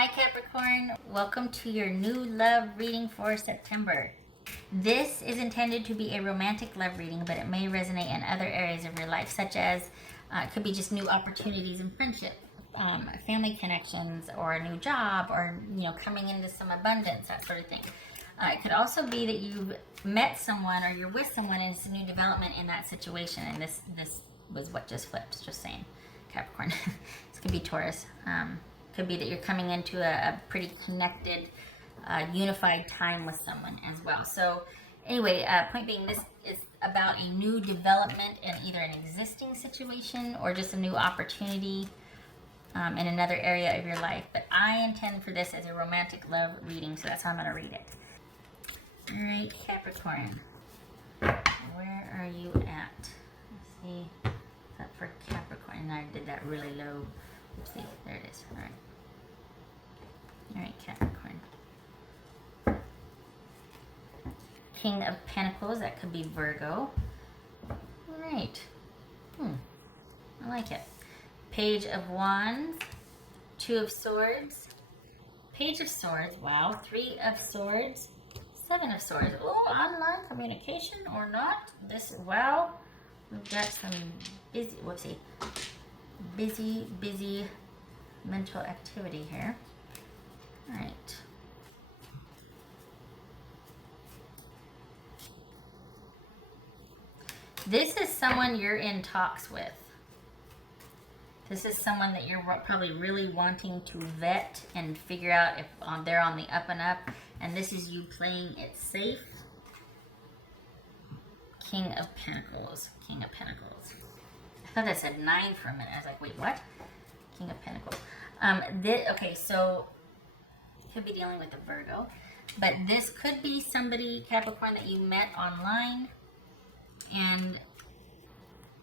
Hi Capricorn, welcome to your new love reading for September. This is intended to be a romantic love reading, but it may resonate in other areas of your life, such as it could be just new opportunities in friendship, family connections, or a new job, or coming into some abundance, that sort of thing. It could also be that you've met someone or you're with someone and it's a new development in that situation, and this was what just flipped. Just saying, Capricorn. This could be Taurus. Could be that you're coming into a pretty connected, unified time with someone as well. So anyway, point being, this is about a new development in either an existing situation or just a new opportunity in another area of your life. But I intend for this as a romantic love reading, so that's how I'm going to read it. All right, Capricorn, where are you at? Let's see. Is that for Capricorn? And I did that really low. Oopsie, there it is. All right. All right, Capricorn. King of Pentacles, that could be Virgo. All right. I like it. Page of Wands, Two of Swords, Page of Swords, wow, Three of Swords, Seven of Swords. Oh, online communication or not? This, wow, we've got some busy mental activity here. All right. This is someone you're in talks with. This is someone that you're probably really wanting to vet and figure out if they're on the up and up. And this is you playing it safe. King of Pentacles. King of Pentacles. I thought that said 9 for a minute. I was like, wait, what? King of Pentacles. Okay, so could be dealing with a Virgo. But this could be somebody, Capricorn, that you met online. And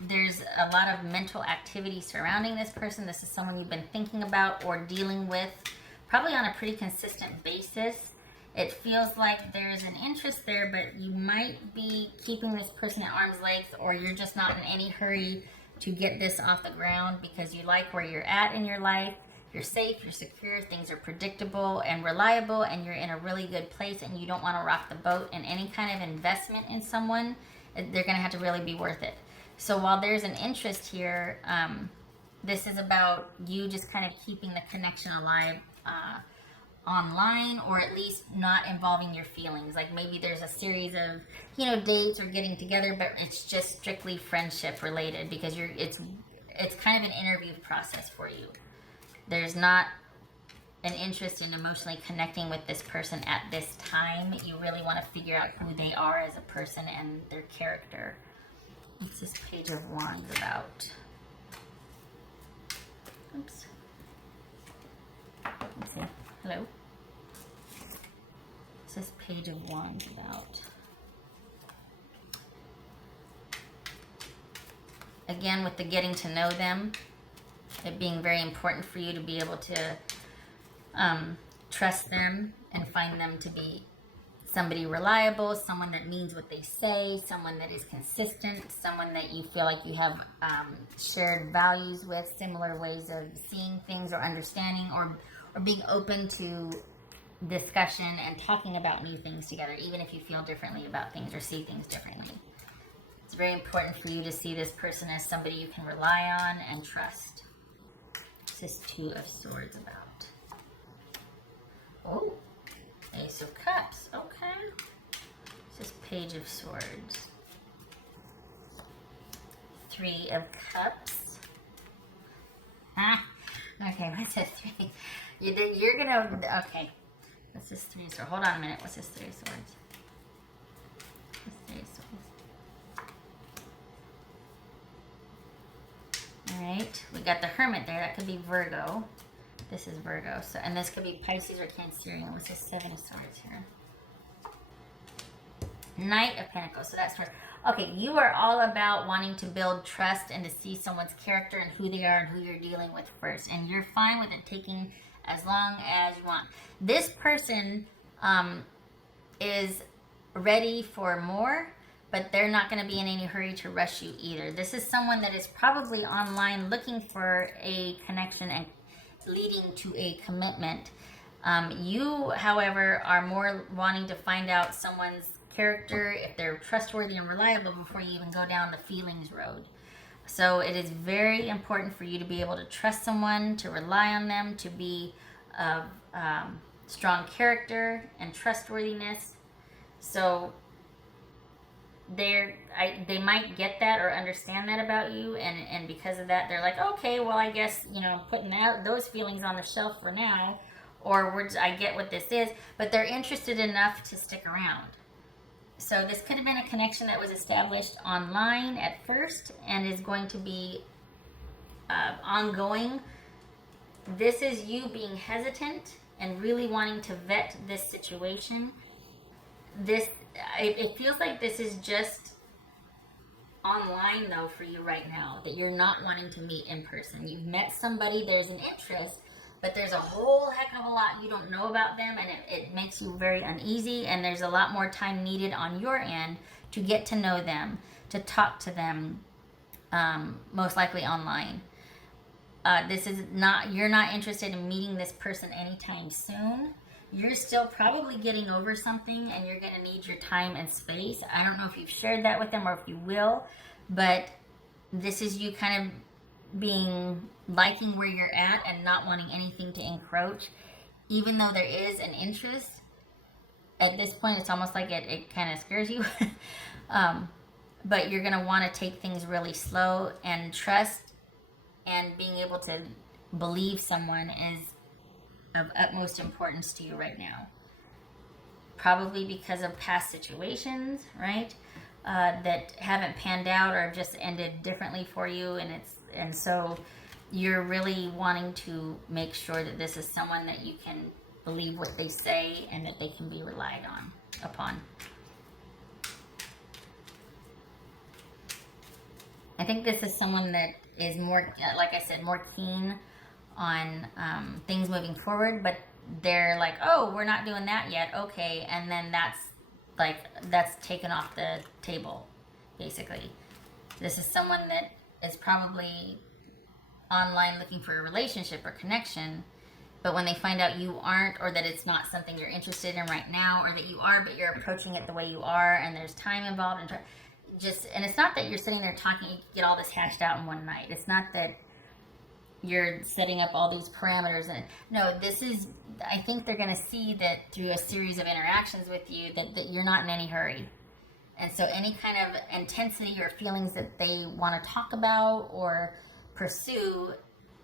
there's a lot of mental activity surrounding this person. This is someone you've been thinking about or dealing with, probably on a pretty consistent basis. It feels like there's an interest there, but you might be keeping this person at arm's length, or you're just not in any hurry to get this off the ground because you like where you're at in your life. You're safe, you're secure, things are predictable and reliable, and you're in a really good place, and you don't want to rock the boat. And any kind of investment in someone, they're going to have to really be worth it. So while there's an interest here, this is about you just kind of keeping the connection alive online, or at least not involving your feelings. Like maybe there's a series of, dates or getting together, but it's just strictly friendship related because it's kind of an interview process for you. There's not an interest in emotionally connecting with this person at this time. You really want to figure out who they are as a person and their character. What's this Page of Wands about? Oops. Let's see. Hello? What's this Page of Wands about? Again, with the getting to know them, it being very important for you to be able to trust them and find them to be somebody reliable, someone that means what they say, someone that is consistent, someone that you feel like you have shared values with, similar ways of seeing things or understanding, or being open to discussion and talking about new things together, even if you feel differently about things or see things differently. It's very important for you to see this person as somebody you can rely on and trust. What's this Two of Swords about? Oh, Ace of Cups, okay. This is Page of Swords. Three of Cups. Okay, what's this 3? You're gonna, okay. What's this 3 of Swords? Hold on a minute, what's this 3 of Swords? What's 3 of Swords? Alright, we got the Hermit there, that could be Virgo. This is Virgo, so, and this could be Pisces or Cancerian. What's this 7 of Swords here? Knight of Pentacles, so that's where, okay, you are all about wanting to build trust and to see someone's character and who they are and who you're dealing with first, and you're fine with it taking as long as you want. This person is ready for more, but they're not going to be in any hurry to rush you either. This is someone that is probably online looking for a connection leading to a commitment. You, however, are more wanting to find out someone's character, if they're trustworthy and reliable, before you even go down the feelings road. So it is very important for you to be able to trust someone, to rely on them, to be of strong character and trustworthiness. So they might get that or understand that about you, and because of that, they're like, okay, well, I guess, putting those feelings on the shelf for now, or I get what this is, but they're interested enough to stick around. So this could have been a connection that was established online at first and is going to be ongoing. This is you being hesitant and really wanting to vet this situation. It feels like this is just online though for you right now, that you're not wanting to meet in person. You've met somebody, there's an interest, but there's a whole heck of a lot you don't know about them, and it makes you very uneasy, and there's a lot more time needed on your end to get to know them, to talk to them, most likely online. You're not interested in meeting this person anytime soon. You're still probably getting over something, and you're going to need your time and space. I don't know if you've shared that with them or if you will, but this is you kind of liking where you're at and not wanting anything to encroach, even though there is an interest. At this point, it's almost like it kind of scares you. But you're going to want to take things really slow, and trust and being able to believe someone is of utmost importance to you right now. Probably because of past situations, right? That haven't panned out or just ended differently for you, and so you're really wanting to make sure that this is someone that you can believe what they say and that they can be relied upon. I think this is someone that is more, like I said, more keen on things moving forward, but they're like, oh, we're not doing that yet, okay, and then that's taken off the table, basically. This is someone that is probably online looking for a relationship or connection, but when they find out you aren't, or that it's not something you're interested in right now, or that you are but you're approaching it the way you are, and there's time involved, and it's not that you're sitting there talking, you get all this hashed out in one night. It's not that you're setting up all these parameters, and no, this is, I think they're going to see that through a series of interactions with you that you're not in any hurry. And so any kind of intensity or feelings that they want to talk about or pursue,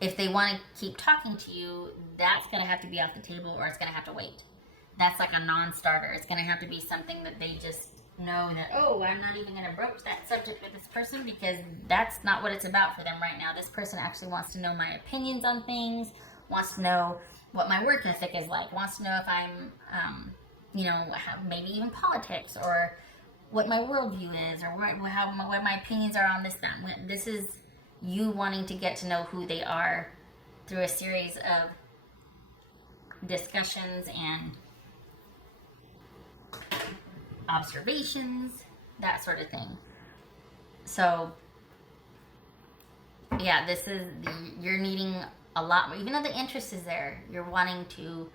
if they want to keep talking to you, that's going to have to be off the table, or it's going to have to wait. That's like a non-starter. It's going to have to be something that they just know that, oh, I'm not even going to broach that subject with this person, because that's not what it's about for them right now. This person actually wants to know my opinions on things, wants to know what my work ethic is like, wants to know if I'm, maybe even politics, or what my worldview is, or what my opinions are on this, that. This is you wanting to get to know who they are through a series of discussions and observations, that sort of thing. So yeah, you're needing a lot more, even though the interest is there, you're wanting to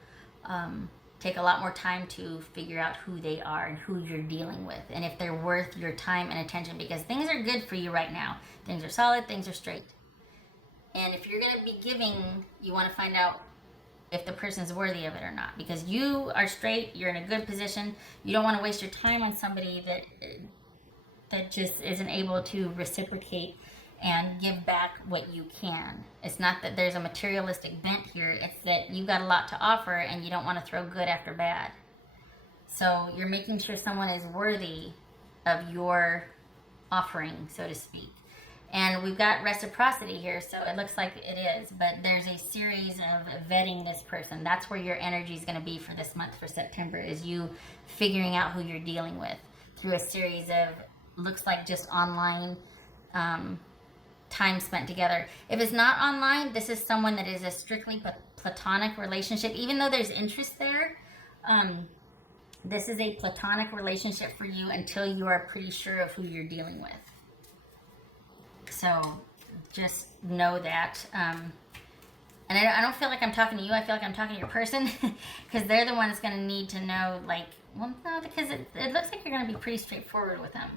take a lot more time to figure out who they are and who you're dealing with, and if they're worth your time and attention, because things are good for you right now. Things are solid, things are straight. And if you're going to be giving, you want to find out if the person's worthy of it or not, because you are straight, you're in a good position. You don't want to waste your time on somebody that just isn't able to reciprocate and give back what you can. It's not that there's a materialistic bent here, it's that you've got a lot to offer and you don't want to throw good after bad. So you're making sure someone is worthy of your offering, so to speak. And we've got reciprocity here, so it looks like it is, but there's a series of vetting this person. That's where your energy is going to be for this month, for September, is you figuring out who you're dealing with through a series of, looks like just online time spent together. If it's not online, this is someone that is a strictly platonic relationship. Even though there's interest there, this is a platonic relationship for you until you are pretty sure of who you're dealing with. So just know that. And I don't feel like I'm talking to you. I feel like I'm talking to your person because they're the one that's going to need to know, like, well, no, because it looks like you're going to be pretty straightforward with them.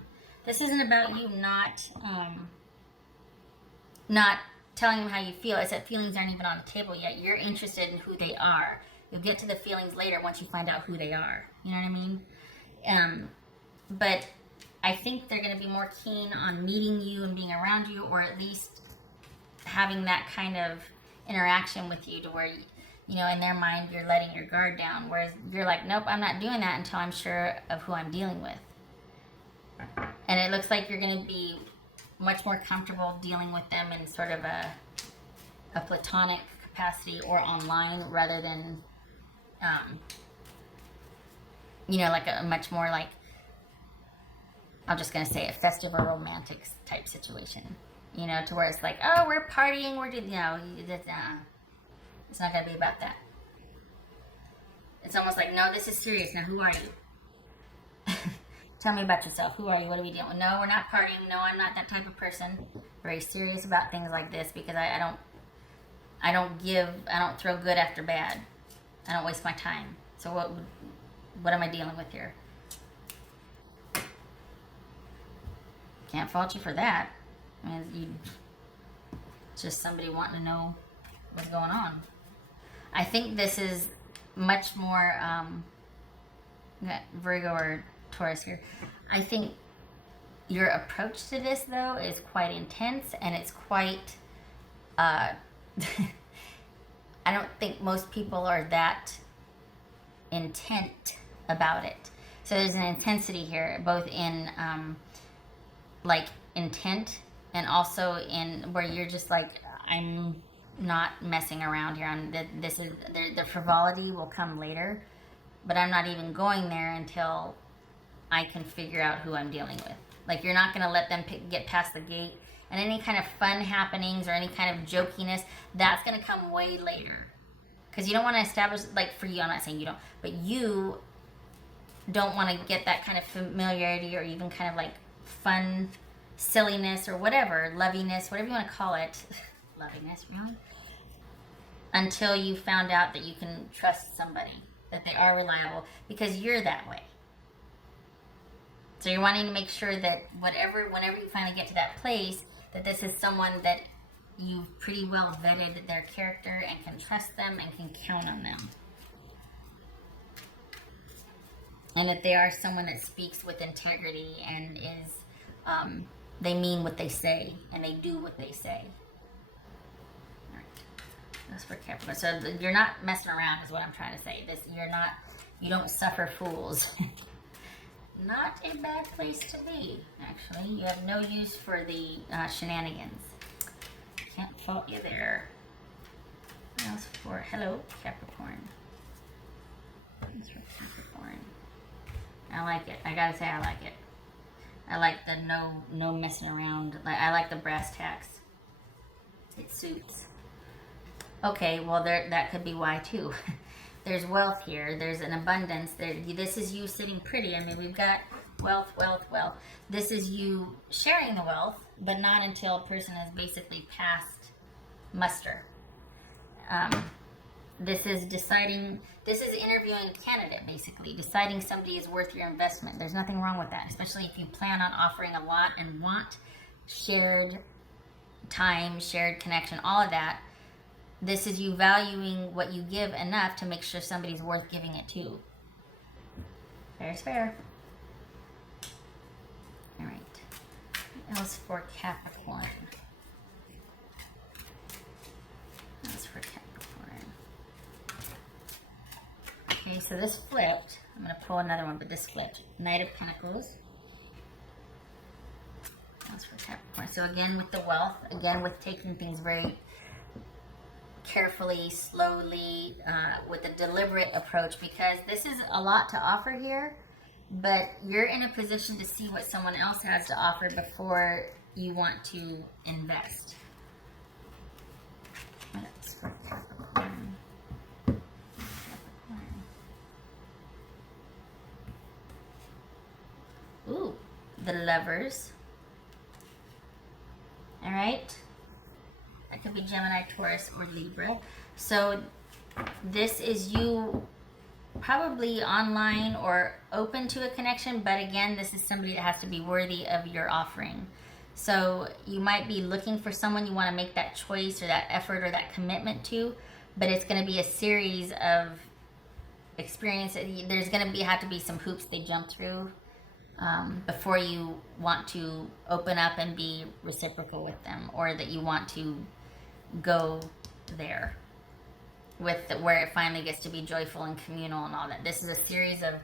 This isn't about you not telling them how you feel. It's that feelings aren't even on the table yet. You're interested in who they are. You'll get to the feelings later once you find out who they are. You know what I mean? But I think they're going to be more keen on meeting you and being around you, or at least having that kind of interaction with you to where, you know, in their mind, you're letting your guard down. Whereas you're like, nope, I'm not doing that until I'm sure of who I'm dealing with. And it looks like you're going to be much more comfortable dealing with them in sort of a platonic capacity or online rather than, you know, like a much more like, I'm just going to say a festive or romantic type situation. You know, to where it's like, oh, we're partying, we're doing, you know, it's not going to be about that. It's almost like, no, this is serious. Now, who are you? Tell me about yourself. Who are you? What are we doing? No, we're not partying. No, I'm not that type of person. Very serious about things like this because I don't throw good after bad. I don't waste my time. So what am I dealing with here? Can't fault you for that. I mean, it's just somebody wanting to know what's going on. I think this is much more Virgo or Taurus here. I think your approach to this, though, is quite intense, and it's quite I don't think most people are that intent about it. So there's an intensity here, both in like intent and also in where you're just like, I'm not messing around here. This is the frivolity will come later, but I'm not even going there until I can figure out who I'm dealing with. Like, you're not going to let them get past the gate, and any kind of fun happenings or any kind of jokiness, that's going to come way later. Because you don't want to establish, like, for you, I'm not saying you don't, but you don't want to get that kind of familiarity or even kind of like fun silliness or whatever, loviness, whatever you want to call it. Lovingness, really? Until you found out that you can trust somebody, that they are reliable, because you're that way. So you're wanting to make sure that whenever you finally get to that place, that this is someone that you've pretty well vetted their character and can trust them and can count on them. And that they are someone that speaks with integrity and is, they mean what they say and they do what they say. All right. That's for Capricorn. So you're not messing around is what I'm trying to say. You don't suffer fools. Not a bad place to be, actually. You have no use for the shenanigans. Can't fault you there. What else for? Hello, Capricorn. That's for Capricorn. I like it. I gotta say, I like it. I like the no messing around. I like the brass tacks. It suits. Okay, well that could be why too. There's wealth here. There's an abundance. This is you sitting pretty. I mean, we've got wealth, wealth, wealth. This is you sharing the wealth, but not until a person has basically passed muster. This is deciding. This is interviewing a candidate, basically deciding somebody is worth your investment. There's nothing wrong with that, especially if you plan on offering a lot and want shared time, shared connection, all of that. This is you valuing what you give enough to make sure somebody's worth giving it to. Fair's fair. All right. What else for Capricorn? What else for Capricorn? Okay, so this flipped. I'm going to pull another one, but this flipped. Knight of Pentacles. That's for Capricorn. So again with the wealth, again with taking things very carefully, slowly, with a deliberate approach, because this is a lot to offer here, but you're in a position to see what someone else has to offer before you want to invest. That's for Capricorn. Ooh, the Lovers. All right. That could be Gemini, Taurus, or Libra. So this is you probably online or open to a connection, but again, this is somebody that has to be worthy of your offering. So you might be looking for someone you want to make that choice or that effort or that commitment to, but it's going to be a series of experiences. There's going to have to be some hoops they jump through before you want to open up and be reciprocal with them, or that you want to go there with where it finally gets to be joyful and communal and all that. This is a series of,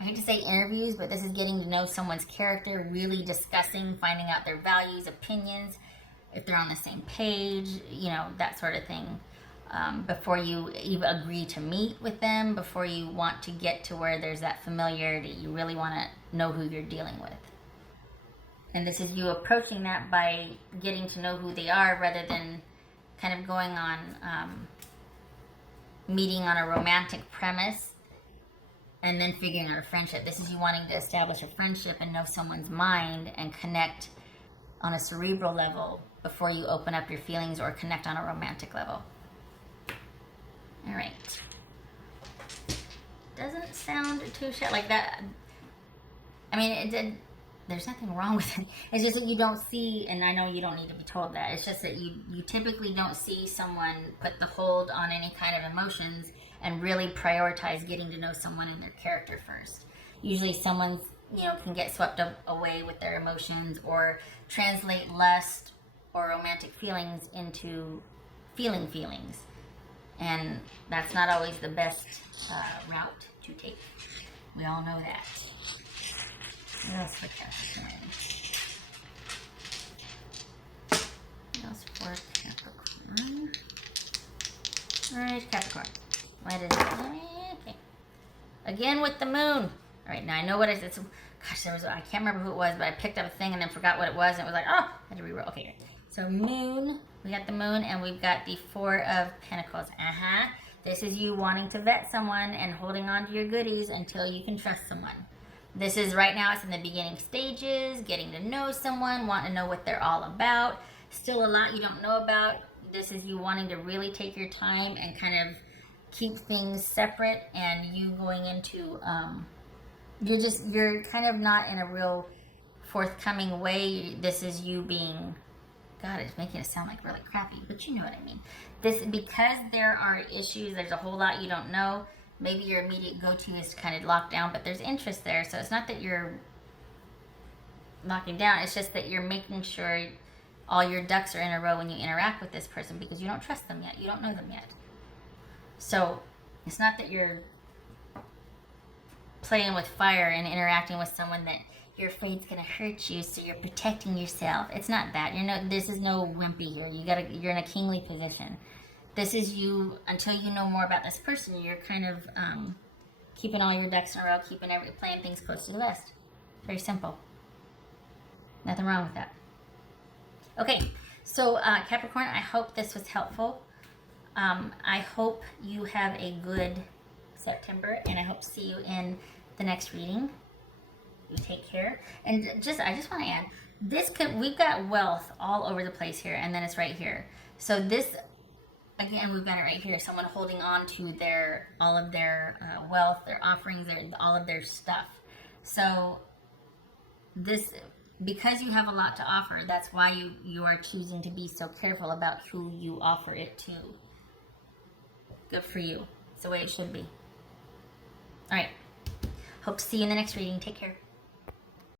I hate to say interviews, but this is getting to know someone's character, really discussing, finding out their values, opinions, if they're on the same page, you know, that sort of thing. Before you even agree to meet with them, before you want to get to where there's that familiarity, you really want to know who you're dealing with. And this is you approaching that by getting to know who they are rather than kind of going on meeting on a romantic premise and then figuring out a friendship. This is you wanting to establish a friendship and know someone's mind and connect on a cerebral level before you open up your feelings or connect on a romantic level. All right. Doesn't sound too shit like that. I mean, there's nothing wrong with it. It's just that you don't see, and I know you don't need to be told that. It's just that you typically don't see someone put the hold on any kind of emotions and really prioritize getting to know someone and their character first. Usually someone's, you know, can get swept away with their emotions or translate lust or romantic feelings into feeling feelings. And that's not always the best route to take. We all know that. What else for Capricorn? What else for Capricorn? Alright, Capricorn. What is it? Okay. Again with the moon. Alright, now I know what it is. Gosh, I can't remember who it was, but I picked up a thing and then forgot what it was, and it was like, oh, I had to reroll. Okay, so moon. We got the moon, and we've got the Four of Pentacles. This is you wanting to vet someone and holding on to your goodies until you can trust someone. This is right now, it's in the beginning stages, getting to know someone, wanting to know what they're all about. Still a lot you don't know about. This is you wanting to really take your time and kind of keep things separate, and you going into, you're kind of not in a real forthcoming way. This is you being, God, it's making it sound like really crappy, but you know what I mean. This, because there are issues, there's a whole lot you don't know. Maybe your immediate go-to is to kind of lock down, but there's interest there. So it's not that you're locking down. It's just that you're making sure all your ducks are in a row when you interact with this person, because you don't trust them yet. You don't know them yet. So it's not that you're playing with fire and interacting with someone that you're afraid is going to hurt you, so you're protecting yourself. It's not that. This is no wimpy here. You're in a kingly position. This is you, until you know more about this person, you're kind of keeping all your ducks in a row, playing things close to the vest. Very simple. Nothing wrong with that. Okay, so Capricorn, I hope this was helpful. I hope you have a good September, and I hope to see you in the next reading. You take care. And I just want to add, we've got wealth all over the place here, and then it's right here. So this, again, we've got it right here. Someone holding on to all of their wealth, their offerings, all of their stuff. So this, because you have a lot to offer, that's why you are choosing to be so careful about who you offer it to. Good for you. It's the way it should be. All right. Hope to see you in the next reading. Take care.